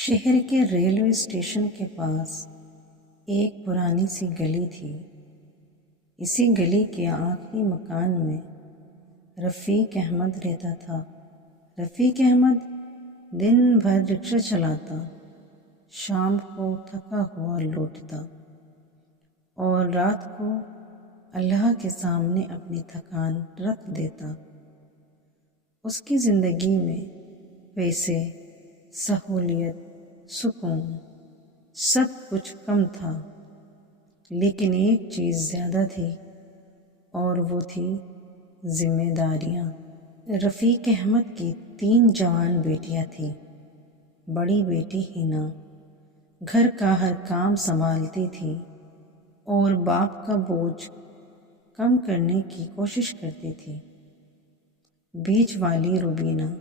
شہر کے railway station کے پاس ایک پرانی سی گلی تھی۔ اسی گلی کے آخری مکان میں رفیق احمد رہتا تھا۔ رفیق احمد دن بھر رکشہ چلاتا، شام کو تھکا ہوا لوٹتا اور رات کو اللہ کے سامنے اپنی تھکان رکھ دیتا۔ اس کی زندگی میں پیسے، سہولیت، سکون سب کچھ کم تھا، لیکن ایک چیز زیادہ تھی اور وہ تھی ذمہ داریاں۔ رفیق احمد کی 3 جوان بیٹیاں تھیں۔ بڑی بیٹی ہینا گھر کا ہر کام سنبھالتی تھی اور باپ کا بوجھ کم کرنے کی کوشش کرتی تھی۔ بیچ والی روبینہ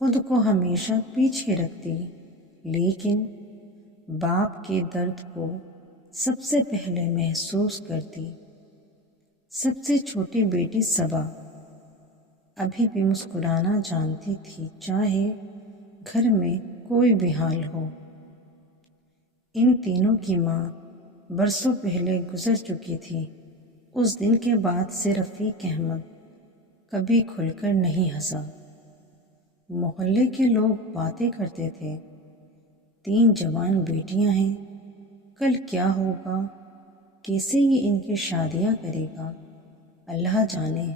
خود کو ہمیشہ پیچھے رکھتی، لیکن باپ کے درد کو سب سے پہلے محسوس کرتی۔ سب سے چھوٹی بیٹی صبا ابھی بھی مسکرانا جانتی تھی، چاہے گھر میں کوئی بھی حال ہو۔ ان تینوں کی ماں برسوں پہلے گزر چکی تھی۔ اس دن کے بعد سے رفیق احمد کبھی کھل کر نہیں ہنسا۔ محلے کے لوگ باتیں کرتے تھے، 3 جوان بیٹیاں ہیں، کل کیا ہوگا، کیسے یہ ان کی شادیاں کرے گا، اللہ جانے۔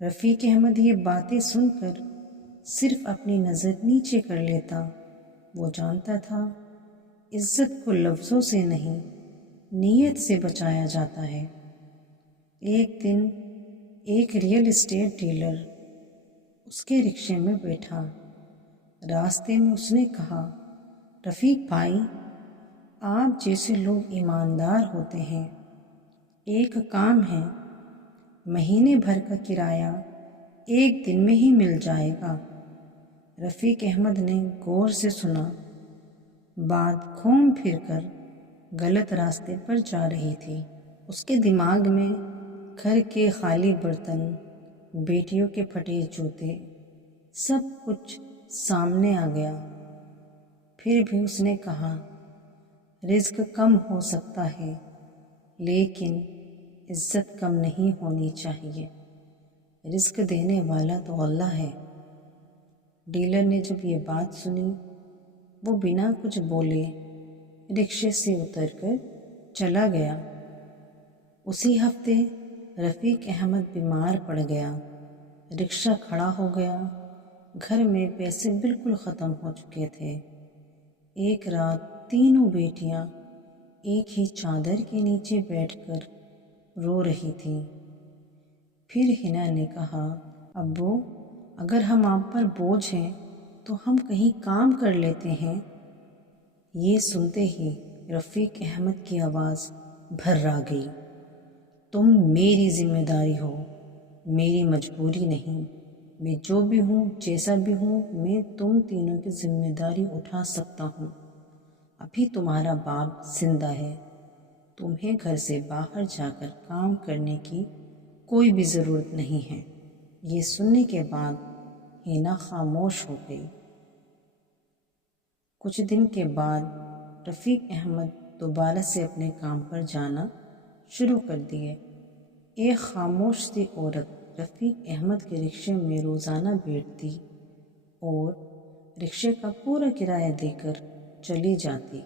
رفیق احمد یہ باتیں سن کر صرف اپنی نظر نیچے کر لیتا۔ وہ جانتا تھا عزت کو لفظوں سے نہیں، نیت سے بچایا جاتا ہے۔ ایک دن ایک ریئل اسٹیٹ ڈیلر اس کے رکشے میں بیٹھا۔ راستے میں اس نے کہا، رفیق بھائی، آپ جیسے لوگ ایماندار ہوتے ہیں۔ ایک کام ہے، مہینے بھر کا کرایہ 1 دن میں ہی مل جائے گا۔ رفیق احمد نے غور سے سنا۔ بات گھوم پھر کر غلط راستے پر جا رہی تھی۔ اس کے دماغ میں گھر کے خالی برتن، بیٹیوں کے پھٹے جوتے، سب کچھ سامنے آ گیا۔ پھر بھی اس نے کہا، رزق کم ہو سکتا ہے، لیکن عزت کم نہیں ہونی چاہیے۔ رزق دینے والا تو اللہ ہے۔ ڈیلر نے جب یہ بات سنی، وہ بنا کچھ بولے رکشے سے اتر کر چلا گیا۔ اسی ہفتے رفیق احمد بیمار پڑ گیا، رکشہ کھڑا ہو گیا، گھر میں پیسے بالکل ختم ہو چکے تھے۔ ایک رات تینوں بیٹیاں ایک ہی چادر کے نیچے بیٹھ کر رو رہی تھیں۔ پھر ہنا نے کہا، ابو، اگر ہم آپ پر بوجھ ہیں تو ہم کہیں کام کر لیتے ہیں۔ یہ سنتے ہی رفیق احمد کی آواز بھرا گئی، تم میری ذمہ داری ہو، میری مجبوری نہیں۔ میں جو بھی ہوں، جیسا بھی ہوں، میں تم تینوں کی ذمہ داری اٹھا سکتا ہوں۔ ابھی تمہارا باپ زندہ ہے، تمہیں گھر سے باہر جا کر کام کرنے کی کوئی بھی ضرورت نہیں ہے۔ یہ سننے کے بعد ہینا خاموش ہو گئی۔ کچھ دن کے بعد رفیق احمد دوبارہ سے اپنے کام پر جانا شروع کر دیے۔ ایک خاموش سی عورت رفیق احمد کے رکشے میں روزانہ بیٹھتی اور رکشے کا پورا کرایہ دے کر چلی جاتی۔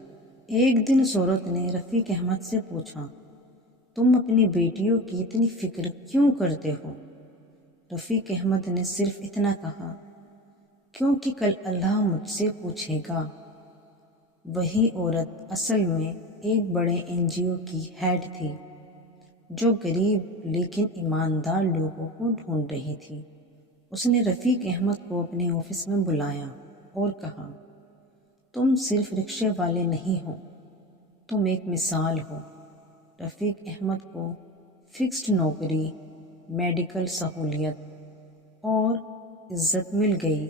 ایک دن اس عورت نے رفیق احمد سے پوچھا، تم اپنی بیٹیوں کی اتنی فکر کیوں کرتے ہو؟ رفیق احمد نے صرف اتنا کہا، کیونکہ کل اللہ مجھ سے پوچھے گا۔ وہی عورت اصل میں ایک بڑے NGO کی ہیڈ تھی، جو غریب لیکن ایماندار لوگوں کو ڈھونڈ رہی تھی۔ اس نے رفیق احمد کو اپنے آفس میں بلایا اور کہا، تم صرف رکشے والے نہیں ہو، تم ایک مثال ہو۔ رفیق احمد کو فکسڈ نوکری، میڈیکل سہولیت اور عزت مل گئی۔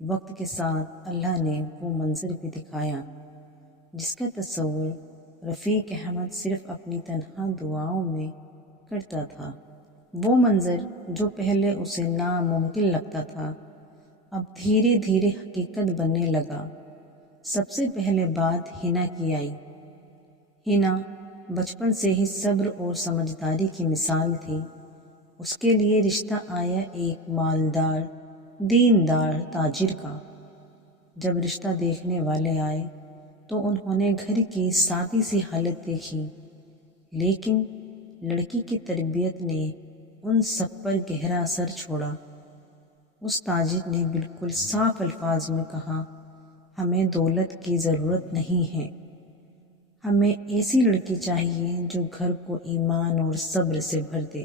وقت کے ساتھ اللہ نے وہ منظر بھی دکھایا جس کا تصور رفیق احمد صرف اپنی تنہا دعاؤں میں کرتا تھا۔ وہ منظر جو پہلے اسے ناممکن لگتا تھا، اب دھیرے دھیرے حقیقت بننے لگا۔ سب سے پہلے بات ہنا کی آئی۔ ہنا بچپن سے ہی صبر اور سمجھداری کی مثال تھی۔ اس کے لیے رشتہ آیا ایک مالدار دیندار تاجر کا۔ جب رشتہ دیکھنے والے آئے تو انہوں نے گھر کی سادی سی حالت دیکھی، لیکن لڑکی کی تربیت نے ان سب پر گہرا اثر چھوڑا۔ اس تاجر نے بالکل صاف الفاظ میں کہا، ہمیں دولت کی ضرورت نہیں ہے، ہمیں ایسی لڑکی چاہیے جو گھر کو ایمان اور صبر سے بھر دے۔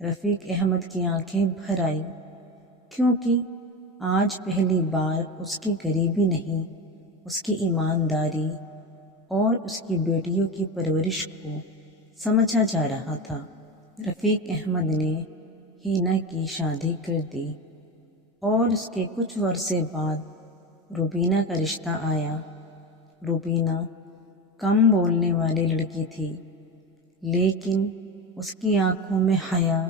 رفیق احمد کی آنکھیں بھر آئیں، کیونکہ آج پہلی بار اس کی غریبی نہیں، اس کی ایمانداری اور اس کی بیٹیوں کی پرورش کو سمجھا جا رہا تھا۔ رفیق احمد نے ہینا کی شادی کر دی اور اس کے کچھ عرصے بعد روبینہ کا رشتہ آیا۔ روبینہ کم بولنے والی لڑکی تھی، لیکن اس کی آنکھوں میں حیا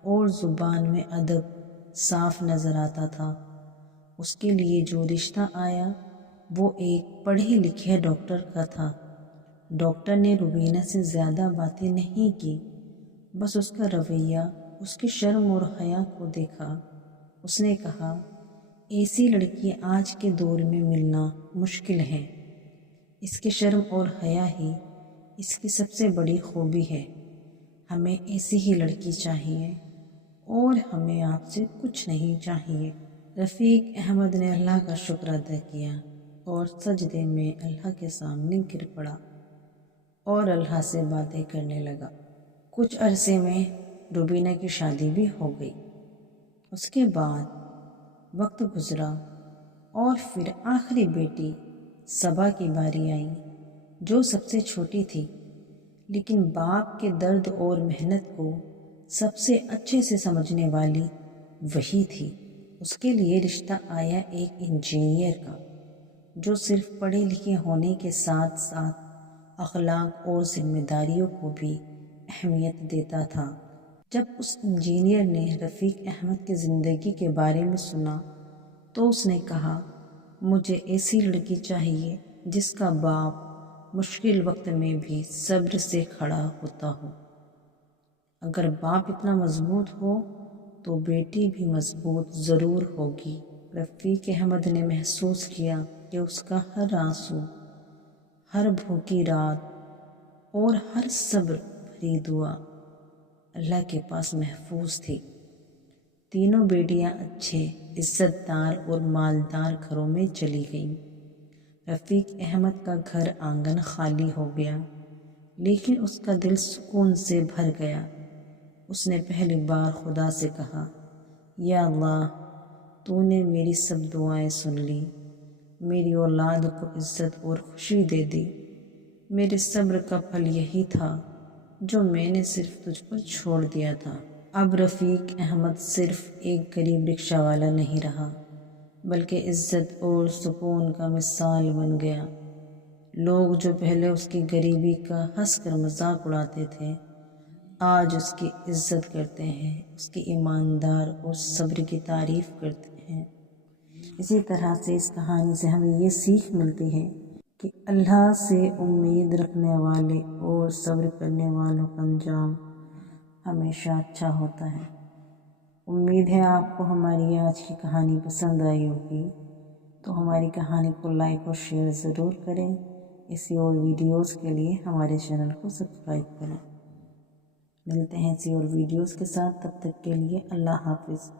اور زبان میں ادب صاف نظر آتا تھا۔ اس کے لیے جو رشتہ آیا وہ ایک پڑھے لکھے ڈاکٹر کا تھا۔ ڈاکٹر نے روبینہ سے زیادہ باتیں نہیں کی، بس اس کا رویہ، اس کی شرم اور حیا کو دیکھا۔ اس نے کہا، ایسی لڑکی آج کے دور میں ملنا مشکل ہے۔ اس کی شرم اور حیا ہی اس کی سب سے بڑی خوبی ہے۔ ہمیں ایسی ہی لڑکی چاہیے اور ہمیں آپ سے کچھ نہیں چاہیے۔ رفیق احمد نے اللہ کا شکر ادا کیا اور سجدے میں اللہ کے سامنے گر پڑا اور اللہ سے باتیں کرنے لگا۔ کچھ عرصے میں روبینہ کی شادی بھی ہو گئی۔ اس کے بعد وقت گزرا اور پھر آخری بیٹی صبا کی باری آئی، جو سب سے چھوٹی تھی، لیکن باپ کے درد اور محنت کو سب سے اچھے سے سمجھنے والی وہی تھی۔ اس کے لیے رشتہ آیا ایک انجینئر کا، جو صرف پڑھے لکھے ہونے کے ساتھ ساتھ اخلاق اور ذمہ داریوں کو بھی اہمیت دیتا تھا۔ جب اس انجینئر نے رفیق احمد کی زندگی کے بارے میں سنا تو اس نے کہا، مجھے ایسی لڑکی چاہیے جس کا باپ مشکل وقت میں بھی صبر سے کھڑا ہوتا ہو۔ اگر باپ اتنا مضبوط ہو تو بیٹی بھی مضبوط ضرور ہوگی۔ رفیق احمد نے محسوس کیا کہ اس کا ہر آنسو، ہر بھوکی رات اور ہر صبر بھری دعا اللہ کے پاس محفوظ تھی۔ تینوں بیٹیاں اچھے، عزت دار اور مالدار گھروں میں چلی گئیں۔ رفیق احمد کا گھر آنگن خالی ہو گیا، لیکن اس کا دل سکون سے بھر گیا۔ اس نے پہلی بار خدا سے کہا، یا اللہ، تو نے میری سب دعائیں سن لی، میری اولاد کو عزت اور خوشی دے دی۔ میرے صبر کا پھل یہی تھا جو میں نے صرف تجھ پر چھوڑ دیا تھا۔ اب رفیق احمد صرف ایک غریب رکشہ والا نہیں رہا، بلکہ عزت اور سکون کا مثال بن گیا۔ لوگ جو پہلے اس کی غریبی کا ہنس کر مذاق اڑاتے تھے، آج اس کی عزت کرتے ہیں، اس کی ایماندار اور صبر کی تعریف کرتے ہیں۔ اسی طرح سے اس کہانی سے ہمیں یہ سیکھ ملتی ہے کہ اللہ سے امید رکھنے والے اور صبر کرنے والوں کا انجام ہمیشہ اچھا ہوتا ہے۔ امید ہے آپ کو ہماری آج کی کہانی پسند آئی ہوگی، تو ہماری کہانی کو لائک اور شیئر ضرور کریں۔ اسی اور ویڈیوز کے لیے ہمارے چینل کو سبسکرائب کریں۔ ملتے ہیں اسی اور ویڈیوز کے ساتھ، تب تک کے لیے اللہ حافظ۔